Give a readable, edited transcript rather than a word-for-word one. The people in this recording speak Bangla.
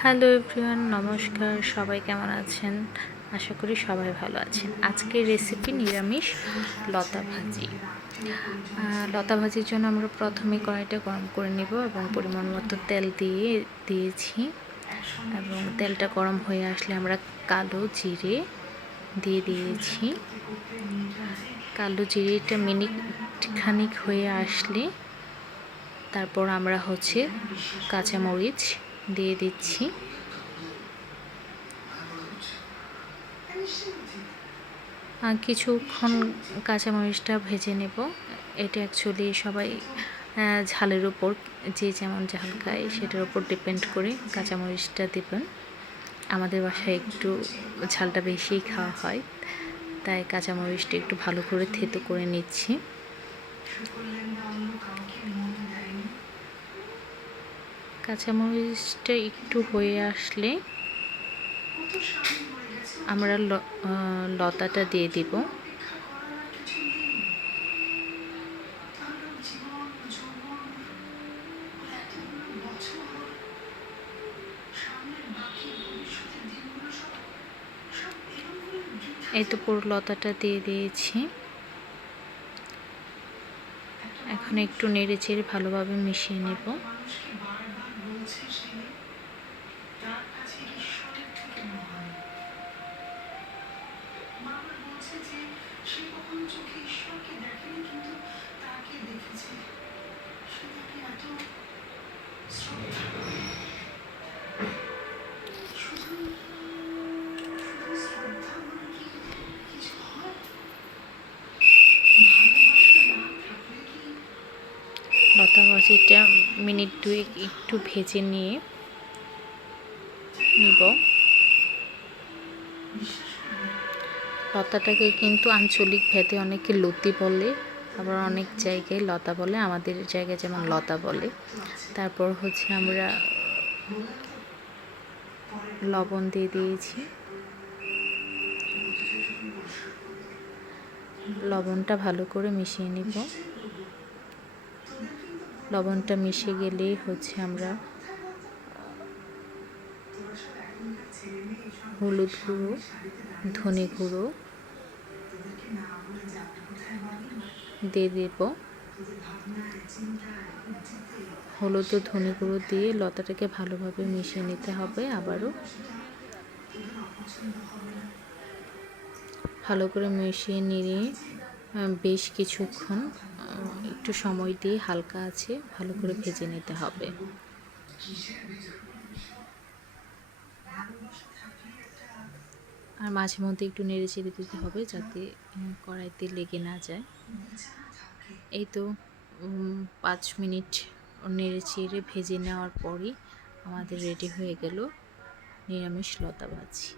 হ্যালো এভরিওয়ান, নমস্কার। সবাই কেমন আছেন? আশা করি সবাই ভালো আছেন। আজকের রেসিপি নিরামিষ লতা ভাজি। লতা ভাজির জন্য আমরা প্রথমে কড়াইটা গরম করে নেব এবং পরিমাণ মতো তেল দিয়েছি এবং তেলটা গরম হয়ে আসলে আমরা কালো জিরে দিয়ে দিয়েছি। কালো জিরেটা মিনিট খানিক হয়ে আসলে তারপর আমরা কাঁচামরিচ দিয়ে দিচ্ছি। কিছুক্ষণ কাঁচামরিচটা ভেজে নেব। এটা অ্যাকচুয়ালি সবাই ঝালের উপর, যে যেমন ঝাল খায় সেটার উপর ডিপেন্ড করে কাঁচামরিচটা দেবেন। আমাদের বাসায় একটু ঝালটা বেশিই খাওয়া হয়, তাই কাঁচামরিচটা একটু ভালো করে থেতো করে নিচ্ছি। কাঁচামরিচটা একটু হয়ে আসলে আমরা লতাটা দিয়ে দিব। এই তো পুরো লতাটা দিয়ে দিয়েছি। এখন একটু নেড়ে চেড়ে ভালোভাবে মিশিয়ে নেব। লতা ভাজিটা মিনিট দুয়েক একটু ভেজে নিব। লতাটাকে কিন্তু আঞ্চলিক ভেদে অনেকে লতি বলে, আবার অনেক জায়গায় লতা বলে। আমাদের জায়গায় যেমন লতা বলে। তারপর আমরা লবণ দিয়ে দিয়েছি। লবণটা ভালো করে মিশিয়ে নিব। লবণটা মিশে গেলেই আমরা হলুদ গুঁড়ো, ধনে গুঁড়ো দিয়ে দেব। হলুদ ও ধনে গুঁড়ো দিয়ে লতাটাকে ভালোভাবে মিশিয়ে নিতে হবে। আবারও ভালো করে মিশিয়ে নিয়ে বেশ কিছুক্ষণ একটু সময় দিয়ে হালকা আছে ভালো করে ভেজে নিতে হবে। আর মাঝে মধ্যে একটু নেড়ে চেড়ে দিতে হবে যাতে কড়াইতে লেগে না যায়। এই তো 5 মিনিট নেড়ে চেড়ে ভেজে নেওয়ার পরই আমাদের রেডি হয়ে গেল নিরামিষ লতা ভাজি।